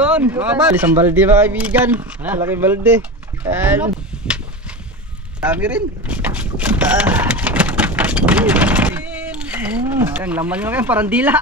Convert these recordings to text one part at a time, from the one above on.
Yun. Isang balde mga kaibigan. Malaki balde. Ayan. Dami rin. Ang laman nyo kayo parang dila.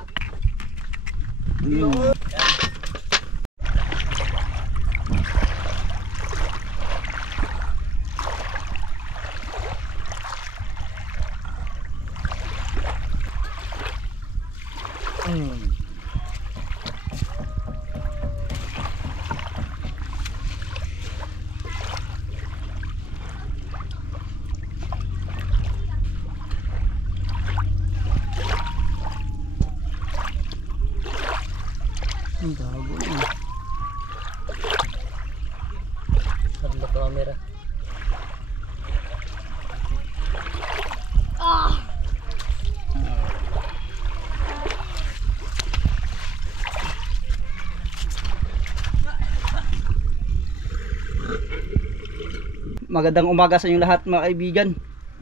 Ang gago yun. Sarap na camera. Magandang umaga sa inyong lahat mga kaibigan.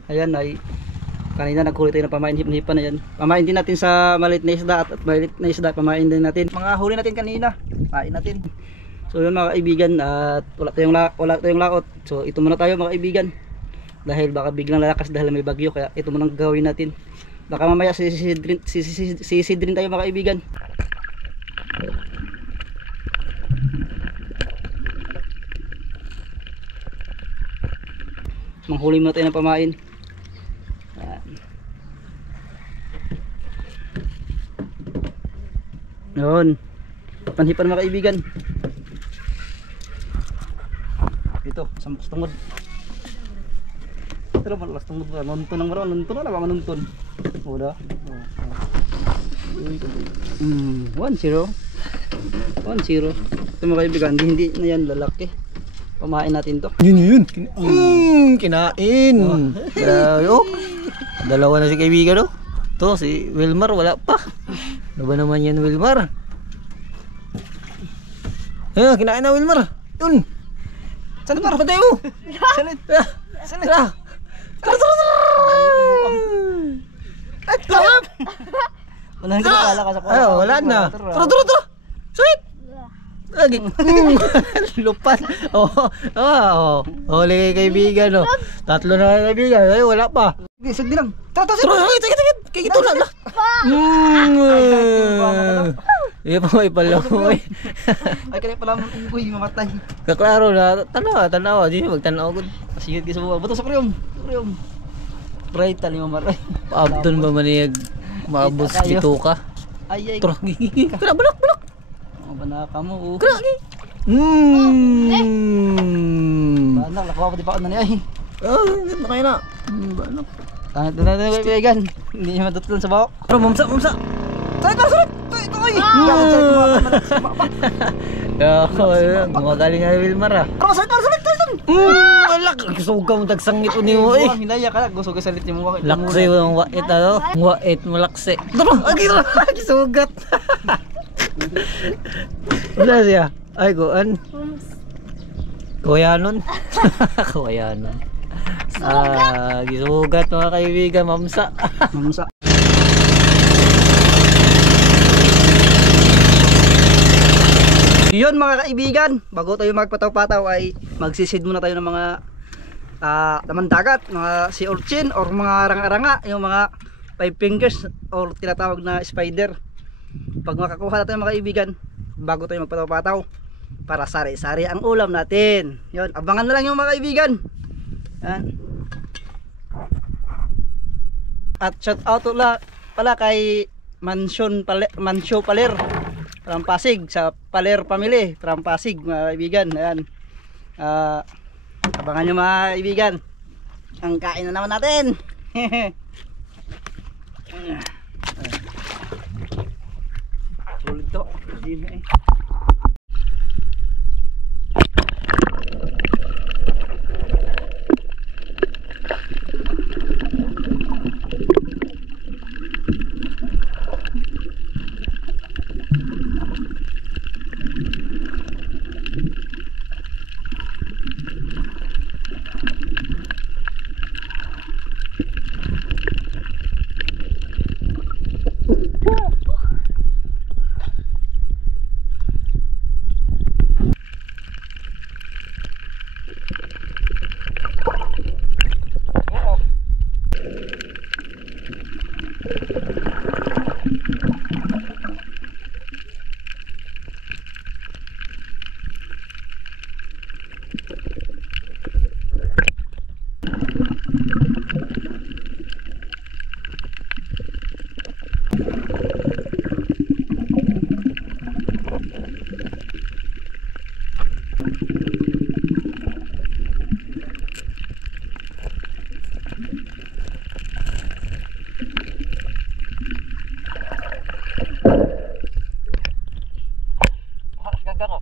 Ayan ay kanina naghuli tayo ng pamain-hipan na yan. Pamain din natin sa maliit na isda at maliit na isda pamain din natin. Mga huli natin kanina, pain natin. So yun mga kaibigan, at wala tayong laot. So ito muna tayo mga kaibigan. Dahil baka biglang lalakas dahil may bagyo, kaya ito muna ang gawin natin. Baka mamaya sisid rin tayo mga kaibigan. Manghuli muna tayo ng pamain. Yun. Panhipan mga kaibigan. Ito, sampos tungod. Ito lang malakas tungod. Nunton ang maroon. Nunton na lang. Nunton. Uda. 1-0. 1-0. Ito mga kaibigan. Hindi na yan lalaki. Pamain natin to. Yun. Kinain. Yo. Dalawa na si kaibigan no. To si Wilmar wala pa. Ano ba naman yan Wilmar? Kinain na Wilmar. Yun. Salit para patay mo. Salit. Salit. At sarap. Wala na ka sa ay, wala na. Tara. Sweet. Lagi. Lupan. Huli kaibigan no. Tatlo na kaibigan. Ay wala pa. Sige lang. Tara. Sige. Kikito na. Iya pa may palamoy. Ay kaya pala mo uy mamatay. Kaklaro na. Tanawa. Di magtanaw gud. Sige sa buwa. Buto sa priyom. Right tali mo maray. Paabton ba maniyag maabos dito ka? Ay. Tara. Kara balak. Banaka mo. Kara. Banak lakwa pa di pa ano ni ay. Ganda kayo na. Banak. Tangat na kaibigan. Hindi niya matutulan sa bawak. Pero mamsa. Salit. Ito. Gumagaling nga Wilmar ah. Salit. Alak. Kisugaw mong tagsangit o niyo eh. Hinaya ka na. Gusto ko salit niyo mo. Lakse yung wait ano? Wait mo lakse. Tara. Kisugat. Wala siya. Ay kuan. Kuyanon. Gisugat mga kaibigan. Mamsa. Yun mga kaibigan, bago tayo magpataw-pataw ay magsisid muna tayo ng mga laman dagat, mga sea urchin or mga ranga-ranga, yung mga 5 fingers or tinatawag na spider. Pag makakuha natin mga kaibigan, bago tayo magpataw-pataw para sari-sari ang ulam natin. Yun, abangan na lang yung mga kaibigan. Yan. At shout out pala kay Mansion Paler Trampasig sa Paler Family Trampasig mga kaibigan. Ayan. Abangan nyo mga kaibigan. Ang kain na naman natin. Sulit to. dako.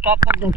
Nagkakag din.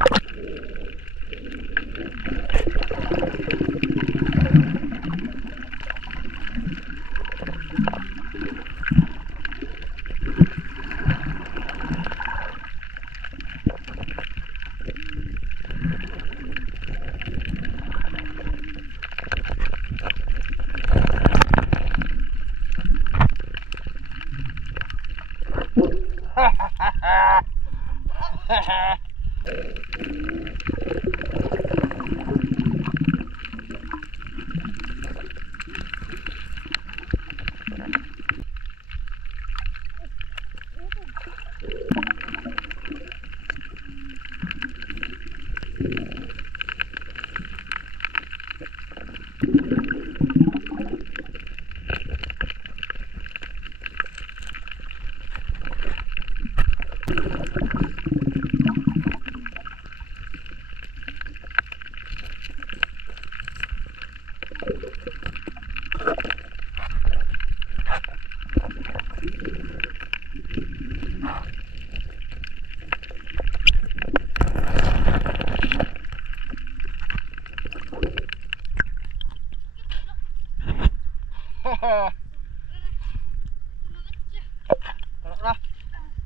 Kalak na.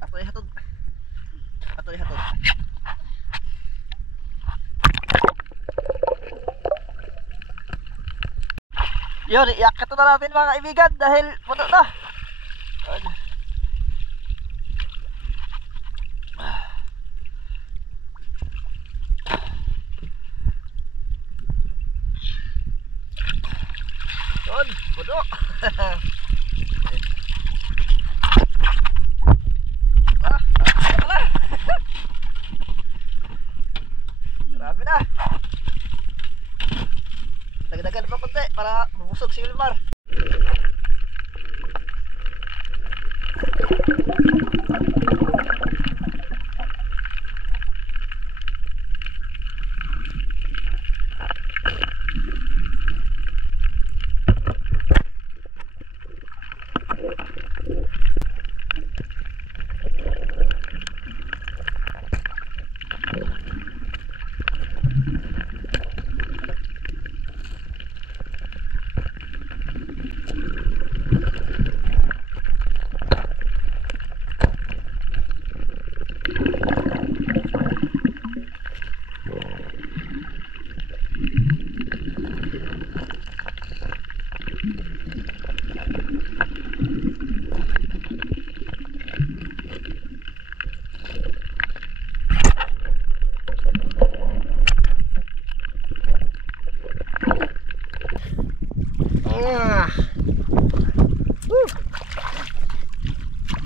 Atoy hatod. Atoy hatod. Yun, iakit na natin mga kaibigan dahil puto na. Yun, puto. Grabe na. Dagdagan pa konti para mabusog si Wilmar.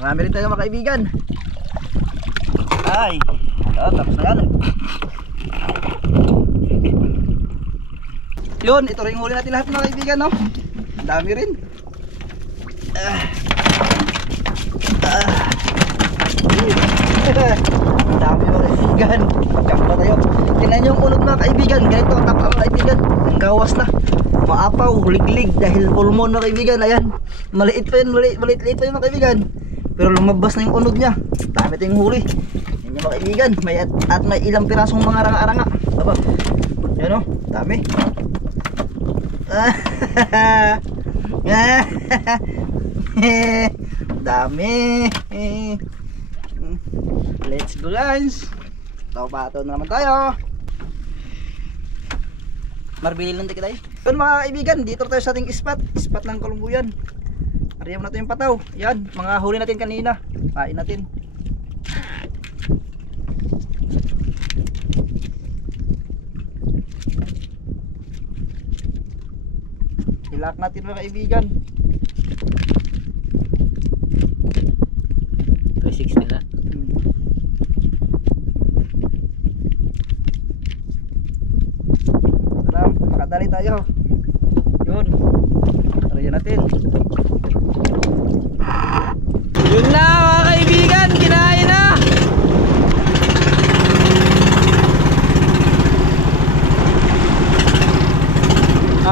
Marami rin tayo mga kaibigan. Ay, tapos na yan. Yun, ito rin yung huli natin lahat mga kaibigan, no? Ang dami rin. Ang dami mga kaibigan. Magkakala tayo. Tingnan yung unod mga kaibigan. Ganito ang tapa mga kaibigan. Ang gawas na. Maapaw, liglig dahil pulmon mga kaibigan. Ayan, maliit pa yun, maliit pa yun mga kaibigan. Pero lumabas na yung unod niya. Dami tayong huli. Yan yung mga kaibigan. At may ilang pirasong mga aranga-aranga. Aba, yan o, dami. Dami. Let's go guys. Taw-pato na naman tayo. Marbilin lang tayo. Yun mga kaibigan, dito tayo sa ating spot ng Kalumbuyan. Ariyan natin yung pataw. Yan, mga huli natin kanina. Kain natin. Ilak natin mga kaibigan. 360 na. Salam, makadali tayo. Yun. Ariyan natin. Yun na mga kaibigan, kinain na.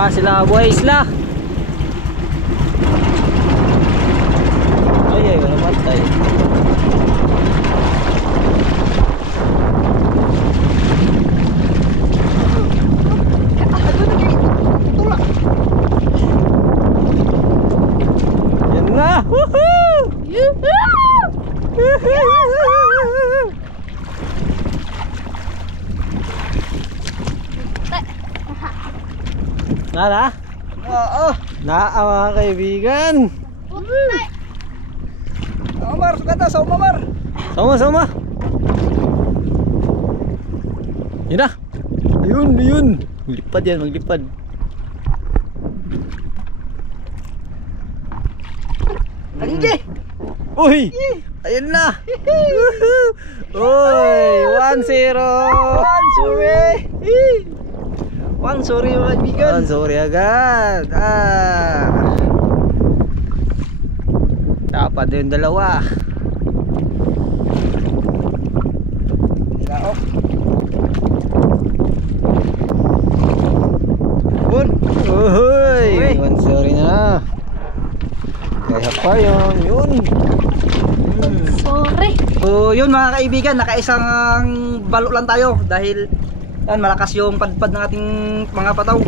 Sila buhay isla. Ay, wala matay. Yan na. Woohoo! Nana? Oo. Mga kaibigan. Omar, sugata sa Omar. Sama. Yun na. Ayun. Maglipad yan, maglipad. Hindi! Uy! Ayun na! Uy! 1-0! Sorry mga kaibigan. Sorry agad. Dapat yung dalawa. Nilaok. Bun. Uy! Uy. 1-0 na. Kaya pa yun. Sorry. So yun mga kaibigan, nakaisang balo lang tayo dahil yan, malakas yung padpad ng ating mga pataw.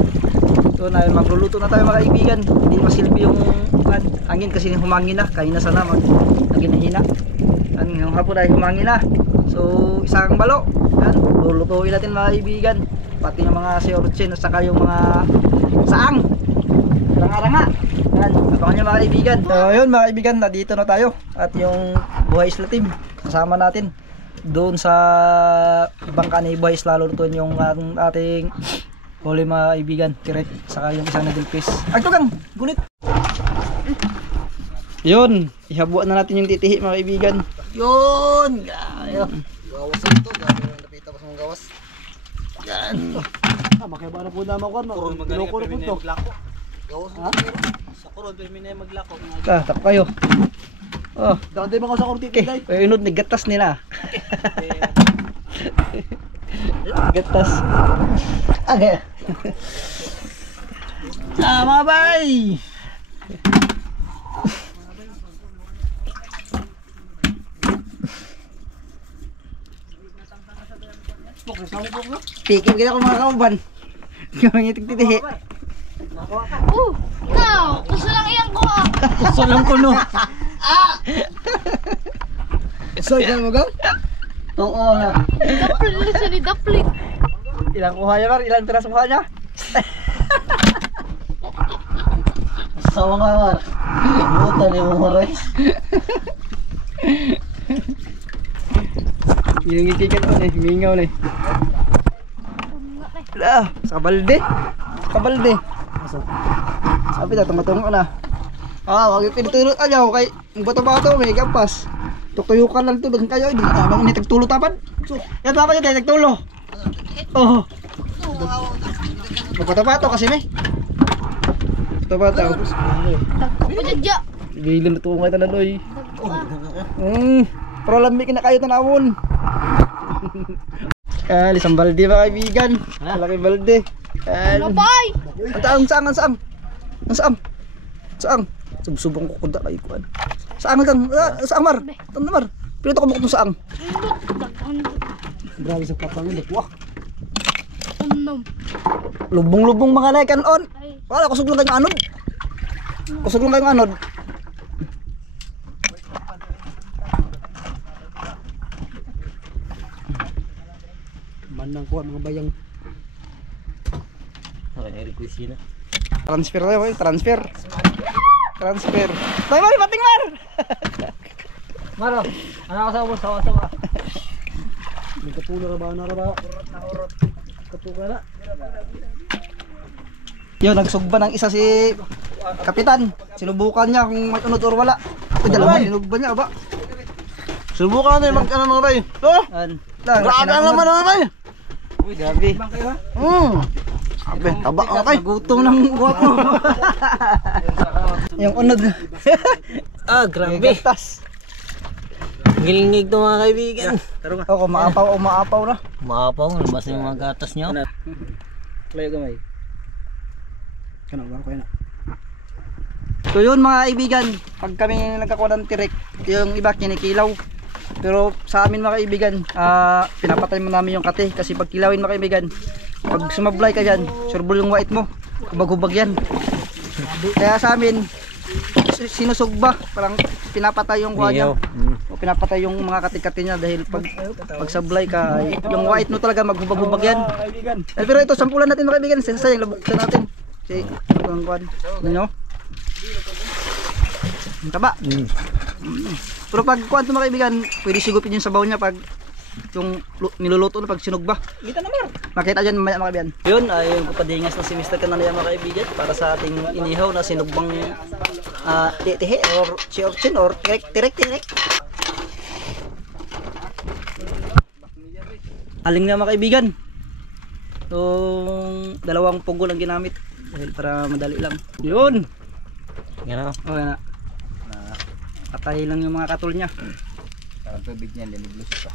So na magluluto na tayo mga kaibigan. Hindi masilbi yung hangin kasi humangin na. Kanina sana naging hina. Yung hapon ay humangin na. So isang balo. Yan, lulutuin natin mga kaibigan. Pati ng mga seorchin at saka yung mga saang. Ranga-ranga. Yan, abangan nyo mga kaibigan. So yun mga kaibigan, nandito na tayo. At yung Buhay Isla team, kasama natin doon sa bangka ni Buhay Isla, lulutuin yung ating huli mga kaibigan, tirek, saka yung isang nagilpis. Ay tugang, gunit. Yun, ihabuan na natin yung titihi mga kaibigan. Yun, gayo. Gawas ito, gano'n yung napita pa sa mga gawas. Yan. Makiba na po naman ko. Loko na po to. Gawas Ha? Sa kuron, pero may maglako. Tap kayo. Oh, Dati mga sa kurti okay. Inod ni gatas nila. Gatas. Okay. Mga bay. Pikin kita ko mga kauban. Kamang itig-titihi. No! Gusto lang iyang ko. Solong kuno. Soy ka mo gaw? Oo nga. Daplit na siya ni Daplit. Ilang kuha niya Mar? Ilang piras kuha niya? Sawa nga Mar. Buta ni mo Maray. Gingigigan ko eh, mingaw na eh. Sa kabalde. Sa kabalde. Sabi na, tumatungo na. Wag yung pinitulot ayaw kay bato-bato may gapas. Tukuyukan lang to, doon kayo, hindi naman ini tagtulo tapan. Yan pa kayo, tagtulo. Oh. Bato-bato kasi may. Bato-bato. Pajadya. Gilim na tungay tanan oy. Pero lamig na kayo tanawon. Isang balde mga kaibigan. Malaki balde. Napay! Saang? Subsubong ko kuda kay kuan. Saang kang saang Mar. Tan Mar. Pero to ko saang. Grabe sa patang ni wah. Lubong-lubong mga nay kanon. Wala kusog lang kayong anod. Kusog lang kayong anod. Manang ko mga bayang. Okay, kusina. Transfer tayo, transfer. Tayo Mar, pating Mar. Maro, ano ka sa ubos? Sawa. May katulo ra ba na ra ba? Katulo na. Yo, nagsugba ng isa si Kapitan. Sinubukan niya kung may unod or wala. Dalawa sinugba niya ba? Subukan na mag-ano mga bay. Oh, grabe naman mga bay. Uy, grabe. Abe, taba ka kay. Nagutom ng guwapo. Yung unod. Grabe. Gatas. Gilingig to mga kaibigan. Ako, maapaw na. Maapaw, labas yung mga gatas nyo. Layo gamay. Kana ba ko na. So yun mga kaibigan, pag kami nagkakuha ng tirek, yung iba kinikilaw. Pero sa amin mga kaibigan, pinapatay mo namin yung kate kasi pag kilawin mga kaibigan, pag sumablay ka dyan, surbol yung white mo, hubag-hubag yan. Kaya sa amin, sinusugba, parang pinapatay yung kuha niya. O pinapatay yung mga kati-kati niya dahil pag sablay ka, yung white mo talaga maghubag-hubag yan. Pero ito, sampulan natin mga kaibigan, sayang labuksan natin. Kasi, ang kuhan, ano nyo? Ang taba. Pero pag kuhan ito mga kaibigan, pwede sigupin yung sabaw niya pag yung niluluto na pag sinugba. Kita naman. Makita dyan mamaya mga kaibigan. Yun ay yung papadingas na si Mr. Kananaya mga kaibigan para sa ating inihaw na sinugbang titihe or chiorchin or tirek. Aling nga mga kaibigan. Yung dalawang pugo lang ginamit dahil para madali lang. Yun. Yan o. Okay na. Patay lang yung mga katol niya. Parang tubig niya, liniglos pa.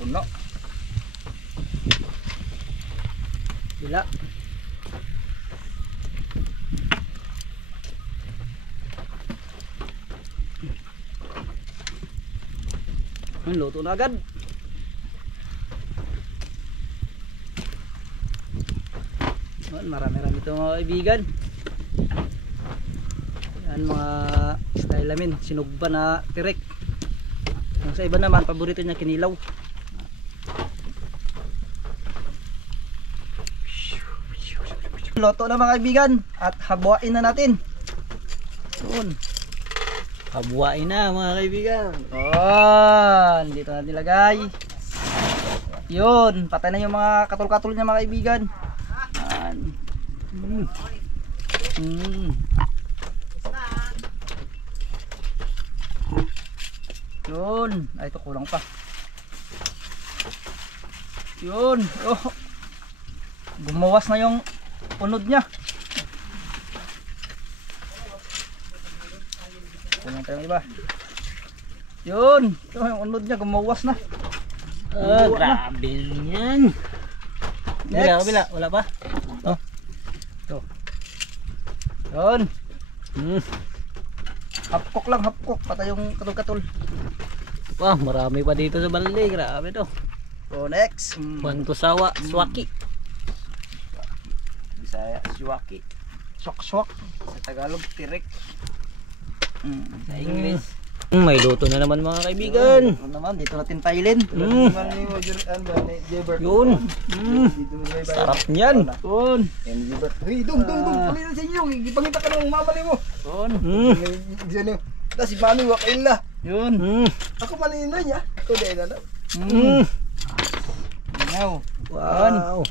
Puno. Bila. Luto na agad. Marami-rami ito mga kaibigan. Yan mga style namin, sinugba na tirek. Yung sa iba naman, paborito niya kinilaw. Luto na mga kaibigan at habuain na natin. Yun. Habuain na mga kaibigan. Dito na nilagay. Yun, patay na yung mga katol-katol niya mga kaibigan. Yun, ay ito kulang pa. Yun, gumawas na yung unod niya. Kulang pa yung iba. Yun, ito yung unod niya, gumawas na. Grabe yan. Kabila, wala pa. Yun. Hapkok lang, hapkok. Patay yung katol-katol. Wah, marami pa dito sa balde. Grabe to. So next. Bantusawa, swaki. Bisaya, Siwaki. Swak-swak. Sa Tagalog, tirek. Sa English. May luto na naman mga kaibigan. Ano naman, dito natin pailin. Yun. Sarap niyan. Yun. Hey, dong, palitan sa inyo. Ipangita ka ng mamali mo. Yun. Tapos si Mami, wakain na. Yun. Ako malinin na niya. Ako dahil na. Ngaw. Wow.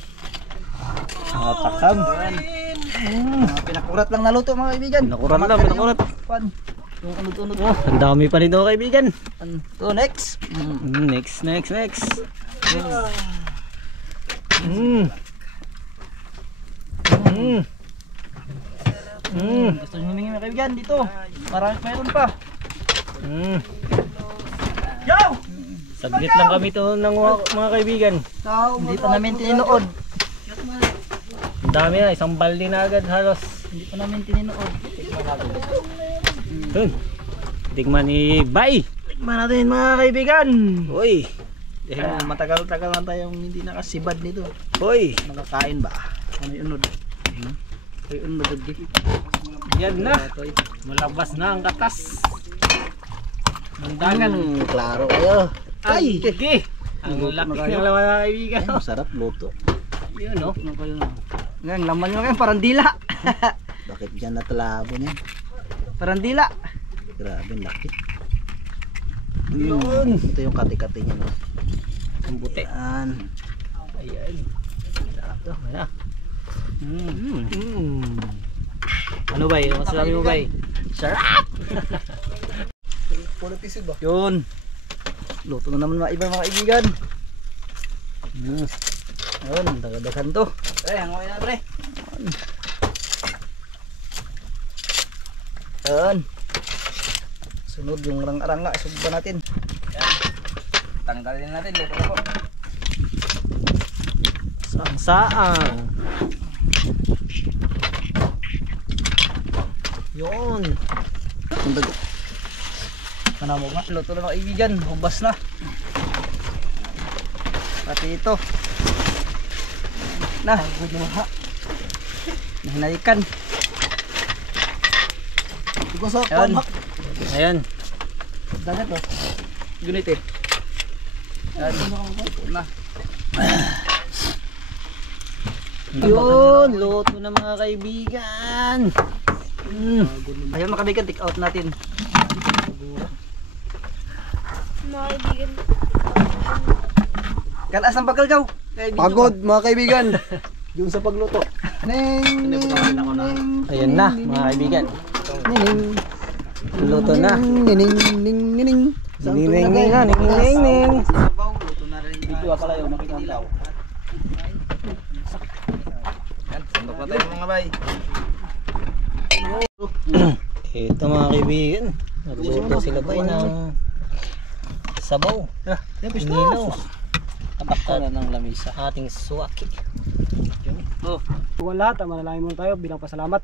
Takam. Pinakurat lang naluto mga kaibigan. Pinakurat lang, pinakurat. Yung unod-unod. Oh, ang dami pa nito kaibigan. So next. Next. Gusto nyo humingi mga kaibigan dito. Marami mayroon pa. Yo! Saglit lang kami to ng mga kaibigan. Hindi pa namin tininood. Ang dami na, isang balde na agad halos. Hindi pa namin tininood. Dun. Tikman ni Bay. Tikman natin mga kaibigan. Hoy. Dahil matagal-tagal lang tayong hindi nakasibad nito. Hoy. Nakakain ba? Ano yung unod? Ay unod lagi. Yan na. Malabas na ang katas. Ang dagan. Klaro kayo. Ay. Ang laki ng laman mga kaibigan. Masarap luto. Yun no. Ano kayo na? Ngayon, laman nyo ngayon, parang dila. Bakit dyan natalabo niya? Parang dila. Grabe, laki. Yun. Ito yung kati-kati niya. No? Ang buti. Yan. Ayan. Sarap to. Ayan. Ano ba? Ano masasabi mo ba? Sarap! Puro pisid ba? Yun. Luto na naman mga iba mga kaibigan. Yun, dagdagan to. Pre, hangoy na pre. Yun. Sunod yung rang-aranga, isugba natin. Tanggalin natin, luto na po. Saang-saang. Yun. Ang dago. Ano mo ba? Luto na mga kaibigan, hubas na. Pati ito. Na, nahinalikan. Ito sa Ayan. Ayan. Dagat to. Gunit eh. Ayan. Na. Yun, luto na mga kaibigan. Ayun mga kaibigan, take out natin. Mga kaibigan. Kalas ang bagal daw. Pagod mga kaibigan. Yung sa pagluto. Ning, Ayan na mga kaibigan. Luto na. Nining, ning, nining. Nining, nining, nining. Video pala yun, makita mo daw. Sandok na tayo mga bay. Ito mga kaibigan. Nagluto sila ba ng sabaw. Nilaw. Tabak na ng lamisa. Ating suwaki. Tuwan lahat, manalangin muna tayo bilang pasalamat.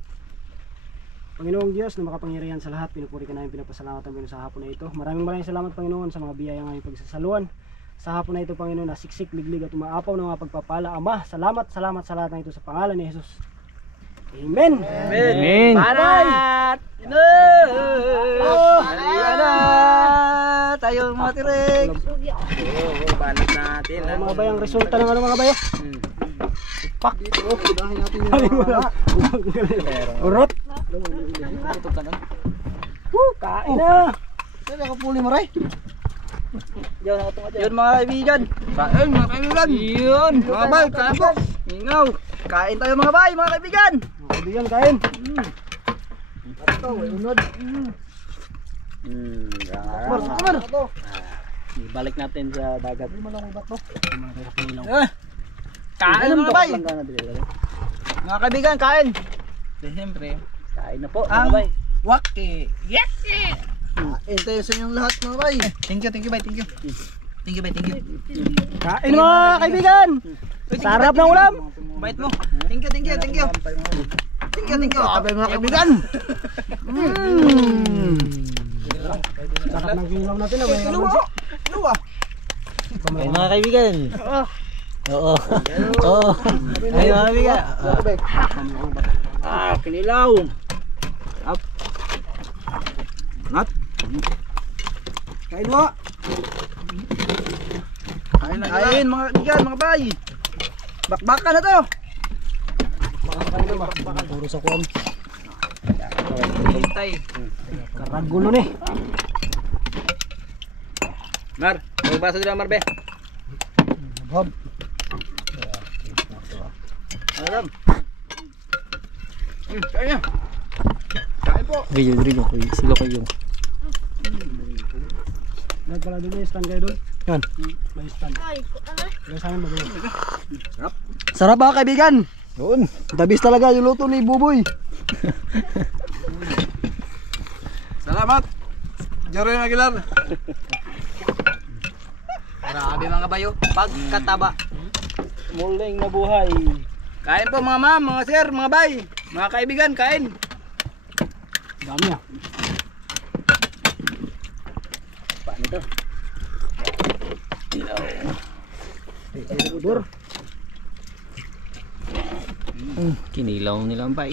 Panginoong Diyos na makapangyarihan sa lahat, pinupuri ka namin, pinagpasalamat ang Panginoon sa hapon na ito. Maraming salamat Panginoon sa mga biyaya ng aming pagsasaluan. Sa hapon na ito Panginoon na siksik, liglig at umaapaw ng mga pagpapala. Ama, salamat sa lahat ng ito sa pangalan ni Jesus. Amen! Amen. Banat! Tayo mga tirik! Banat natin. Ano mga bayang resulta ng ano mga bayo? Pak! Dito, unahin natin yung Urot! Kain na! Saan nakapuli mo ray? Yun mga kaibigan! Kain mga kaibigan. Yun! Mga bay, kain po. Ingaw! Kain tayo mga bay, mga kaibigan! Mga kaibigan, kain! Balik natin sa dagat. Kain mga bay! Mga kaibigan, kain! Siyempre. Kain na po Ang mga bay. Waki. Yes! Kain tayo sa inyong lahat mga bay. Thank you bay, thank you. Thank you bay, thank you. Kain mga kaibigan! Sarap ng ulam! Bait mo! Thank you, thank you, thank you! Thank you, thank you! Abay mga kaibigan. Sarap ng ginilaw natin na may Luwa. Ayun mga kaibigan. Oo. Oo. Ayun mga kaibigan. Kinilaw! Kain mo. Kain na Kain mga kaibigan, mga bay! Bakbakan na to! puro sa kuwan. Hintay! Karagulo ni. Mar, magbasa dito Mar be! Bob. Alam! Kain niya! Kain po. Video ko sila kayo. Lahat pala doon may stand kayo doon. Yan. May stand. Ay, ano? Yung sa akin magaling. Sarap mga kaibigan. Doon. Tabis talaga yung luto ni Buboy. Salamat. Jero yung Aguilar. Grabe mga bayo, pagkataba! Muling na buhay. Kain po mga ma'am, mga sir, mga bay! Mga kaibigan, kain! Dami ah. Paano to? Dur. Kinilaw nila ang bay.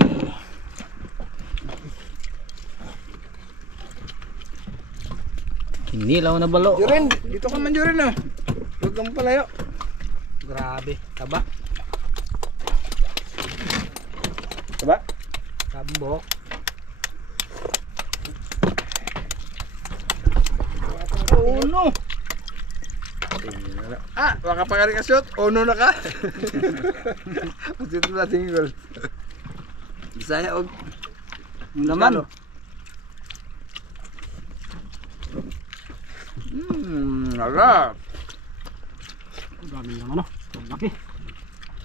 Kinilaw na balo. Jurin, dito ka man Jurin ah. Huwag kang palayo. Grabe. Taba. Diba? Sabong buhok. Oh no! Ah, baka pa ka rin ka-shoot. Ono na ka. Shoot na single. Bisaya og Naman! Harap. Dami naman ano. Laki.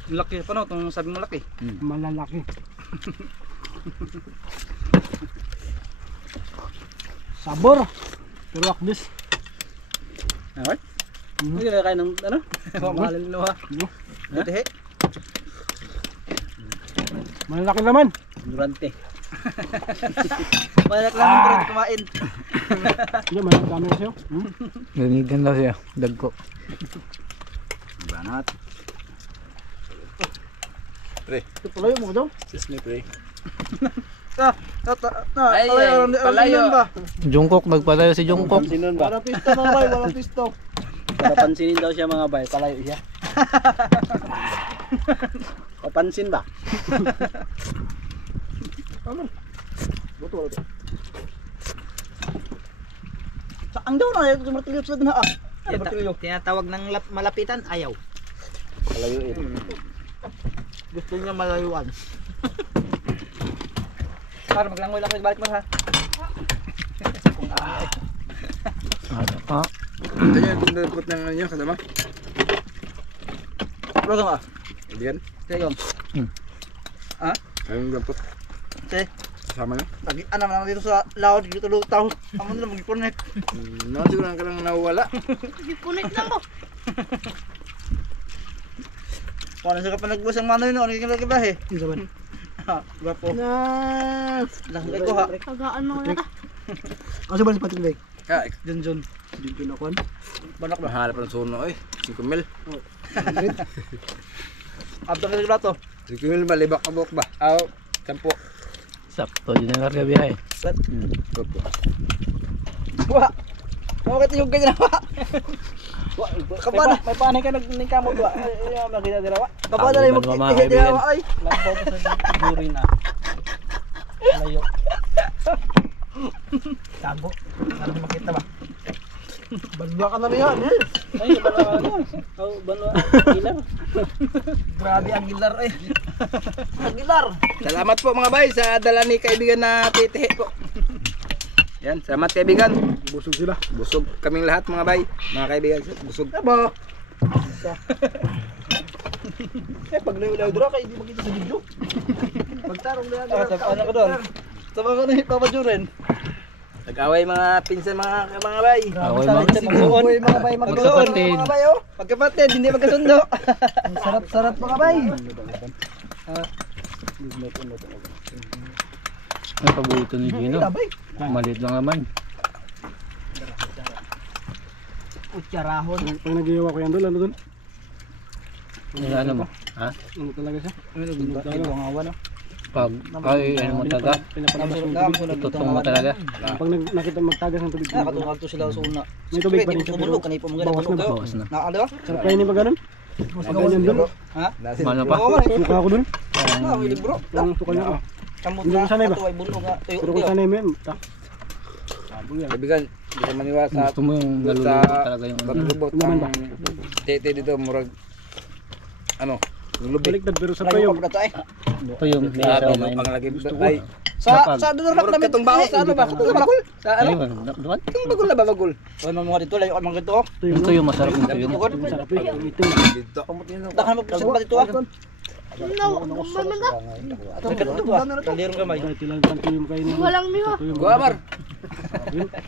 Laki pa no, itong sabi mo laki. Malalaki. Sabor. Pero akdis. Okay? Hindi na kain ng ano? Mahalin no ha? Ito he? Malalaki naman. Durante. Malak lang pero hindi kumain. Hindi, malalaki kami kasi oh. Ganigan lang siya. Dagko. Banat. Ito palayo mo daw. Palayo ba? Jungkook, nagpalayo si Jungkook. Sinon ba? Walang pisto mga bay, walang pisto. Para pansinin daw siya mga bay, palayo siya. Papansin ba? Ang daw na ito martilyo sa na ah. Ano martilyo? Tinatawag ng malapitan, ayaw. Malayo ito. Gusto niya malayuan. Para maglangoy-langoy balik mo ha. Ano yung pindapot ng ano nyo kasama? Progang ah. Kaibigan? Kayong. Anong dampot? Okay. Kasama nyo? Lagi ano naman dito sa laod dito lutaw. Ang nila mag-connect. Naman siguro ka lang nawawala. Punit na mo. Paano sa kapag nagbuwas ang mano yun? Ano yung nagkibahe? Yung saban. Ha, gwapo. Langay ko ha. Kagaan mo na. Ang saban sa patilbay. Ah, Junjun. Dito na kuan. Banak ba? mahalap ng suno eh. 5 mil. Abdang ka sa to. 5 mil ba? Libak ka buhok ba? Aw, 10. Sakto din ang karga biyahe. Sat. Opo. Wah. Bakit yung ganyan na? Wah, kabana. May panay ka nagkamot ba? Ay, magkita dira wa. Kabana na yung magkita ay. Lampaw ko sa duri na. Layo. Tabo. Ano makita ba? Banwa ka na riyan. Ay, banwa ano? Oh, banwa. Gilar. Grabe ang gilar eh. Ang gilar. Salamat po mga bay sa dala ni kaibigan na titihe po. Yan, salamat kaibigan. Busog sila. Busog kaming lahat mga bay. Mga kaibigan, busog. Aba. Eh, pag layo-layo dura kay di makita sa video. Pagtarong na yan. Sa ano ko doon? Sa mga ni Papa Juren. Nag-away mga pinsan mga bay. Away Sa mga magsuon. mga bay Magsuon. magkapatid. Mga bay oh. Magkapatid, hindi magkasundo. Ang sarap-sarap mga bay. Ang paborito ni Gino. Maliit lang naman. Utsarahon. Pag nag-iwa ko yan doon, ano doon? Ano mo? Ha? Ano talaga siya? Ito ang awan oh. Pag, ay, ano mo talaga? Tutong mo talaga? Pag nakita magtagas ng tubig. Nakatungag to sila sa una. May tubig pa rin siya. Tumulog kanay po mga Bawas na ba? Bawas na. Na ano ba? Sarap kayo ni ba ganun? Mas ganyan doon. Ha? Ano pa? Oo man. Suka ako doon. Ah, may libro. Ang suka niya. Kamot Hindi na ko sanay ba? ato ay bunog nga. Tuyo. Pero kung sanay mo yan, ta. Kaibigan, hindi ka maniwala sa Gusto mo yung sa nalulubog talaga yung paglubot Naman ba? ng tete dito murag ano, yung lubik. Baliktad pero sa Layo payong. pa na to eh. ito yung Grabe, may ang lagi ay Sa doon murag katong baho sa ano ba? Katong bagol. Sa ano? doon. Katong bagol na ba bagol? Oy mga dito layo ang mga dito. Ito yung masarap nito yung Sarap eh. Ito Dito. Dakan mo sa ba dito ah. No, gumbal man na. Sa dito ah. Kalirong kamay. Ito lang tanto yung kayo niya. Walang miho. Guamar.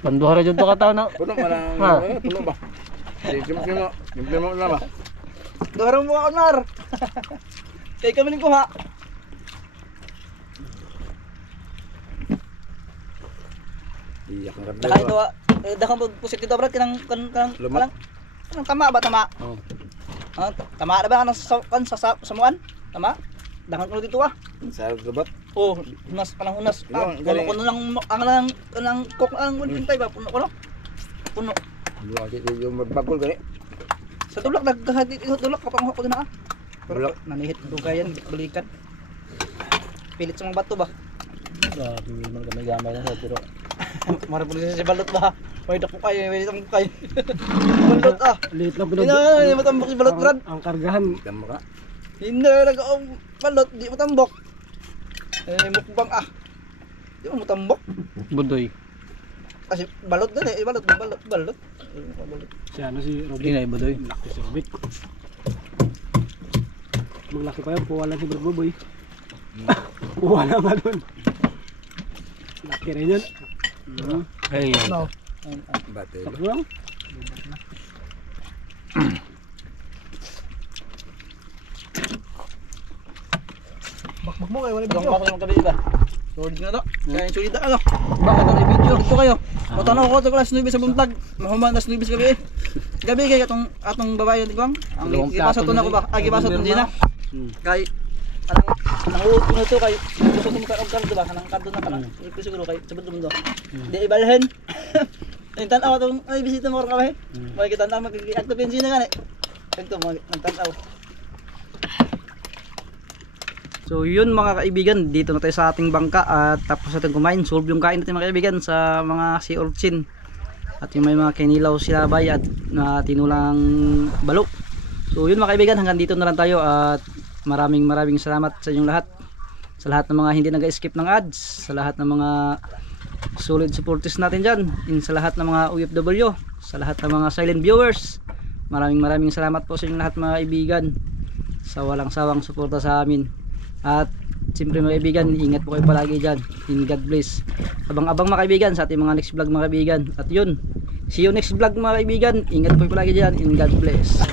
panduhara dyan to kataw na. Puno man Ha? puno ba? Simple mo na ba? Dorong mo onar. Kay kami ning kuha. Iyak ang Dakan ito ah. Dakan mo pusit dito brad kanang Lumat? kanang tama ba tama? Oo. Ah, tama na ba kanang sa samuan? Tama? Dakan ko dito ah. Sa gubat. Oh, unas kanang unas. Yung Puno galing. ko lang ang kok ang wintay ba puno ko no? Puno. Yung bagol gani. Sa tulak naghahati tulak kapang ko na ah. Pero Tulak. nanihit dugayan balikan. Pilit sa mga bato ba? Grabe naman gamay na sa pero Mara po si balot ba? May dako kayo, may dako kayo. Balot ah. Liit lang pinag... Hindi matambok si balot brad. Ang kargahan. Kan mo ka. Hindi nag-aong balot, di matambok. Mukbang ah. Di mo matambok. budoy. Kasi balot din eh, balot. Balot. Si ano si Robin. Hindi na budoy. Laki si Robin. Maglaki pa yan, puwalan si Brad Boboy. Puwala nga doon. Laki rin yun. Ay, Bate. Sakto lang. Bakbak mo kayo, wala Bang bako yung gabi ba? Solid na to. Kaya solid na ano. Bakit ang video dito kayo? Matanaw ko to class 9 sa buntag. Mahuman nas 9 gabi. Gabi kay atong babae di bang? Ang Dalawang gipasa plato to na ko ba? na Gipasa to din na. Kay anong uod ko na to kay gusto mo ka og ba kanang kanto na kana. Ipo siguro kay sabot mo do. Di ibalhin. Ang tanaw atong ay bisita mo ka ba? May kita na mag-act to benzina gani. Ito mo nang tanaw. So yun mga kaibigan, dito na tayo sa ating bangka at tapos natin kumain. Solve yung kain natin mga kaibigan sa mga sea urchin. At yung may mga kinilaw silabay at tinulang balo. So yun mga kaibigan, hanggang dito na lang tayo at maraming salamat sa inyong lahat. Sa lahat ng mga hindi nag-skip ng ads, sa lahat ng mga solid supporters natin dyan, sa lahat ng mga OFW, sa lahat ng mga silent viewers. Maraming salamat po sa inyong lahat mga kaibigan sa walang sawang suporta sa amin. At siyempre mga kaibigan, ingat po kayo palagi dyan. In God bless. Abang-abang mga kaibigan sa ating mga next vlog mga kaibigan. At yun, see you next vlog mga kaibigan. Ingat po kayo palagi dyan. In God bless.